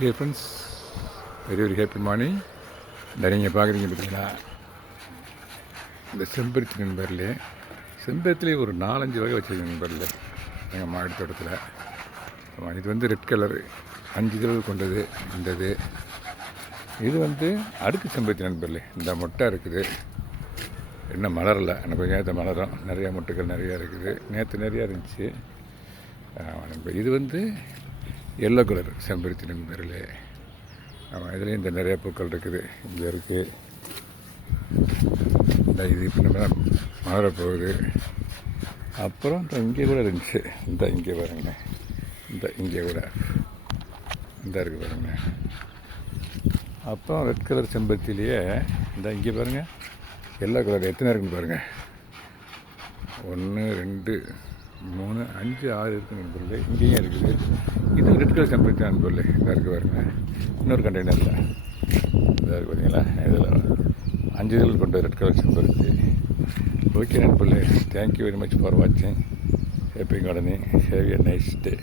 Dear friends, very very happy morning. இந்த நீங்கள் பார்க்குறீங்க பார்த்தீங்களா, இந்த செம்பருத்தி நண்பர்லே செம்பருத்திலே ஒரு 4-5 வகை வச்சுருக்கேன் நண்பர்லே எங்கள் மாடி தோட்டத்தில். இது வந்து ரெட் கலரு 5 இதழ்கள் கொண்டது. இது வந்து அடுக்கு செம்பருத்தி நண்பர்லே. இந்த மொட்டை இருக்குது, இன்னும் மலரலை, எனக்கு கொஞ்சம் நேரத்தை மலரும். நிறையா மொட்டுக்கள் நிறையா இருக்குது, நேற்று நிறையா இருந்துச்சு. இது வந்து எல்லோ கலர் செம்பருத்தி நண்பர்களே. ஆமாம், இதுலேயும் இந்த நிறைய பூக்கள் இருக்குது. இங்கே இருக்குது, இந்த இது இப்போ நம்ம மலரப்போகுது. அப்புறம் இந்த இங்கே கூட இருந்துச்சு, இந்த இங்கே பாருங்க, இந்த இங்கே கூட இந்த இருக்குது பாருங்க. அப்புறம் ரெட் கலர் செம்பருத்திலேயே இந்த இங்கே பாருங்கள், எல்லோ கலர் எத்தனை இருக்குன்னு பாருங்கள். 1 2 3 5 6 இருக்குது நண்பர்களே. இங்கேயும் இருக்குது. இது ரெட் கலர் செம்பருத்தி நண்பர்களே. இதாக இருக்குது பாருங்க, இன்னொரு கண்டெய்னரில் இதாக இருக்குது பார்த்தீங்களா. இதில் 5 இதழ் கொண்ட ரெட் கலர் செம்பருத்தி. ஓகே நண்பர்களே, தேங்க்யூ வெரி மச் ஃபார் வாட்சிங். Happy gardening. Have a nice day.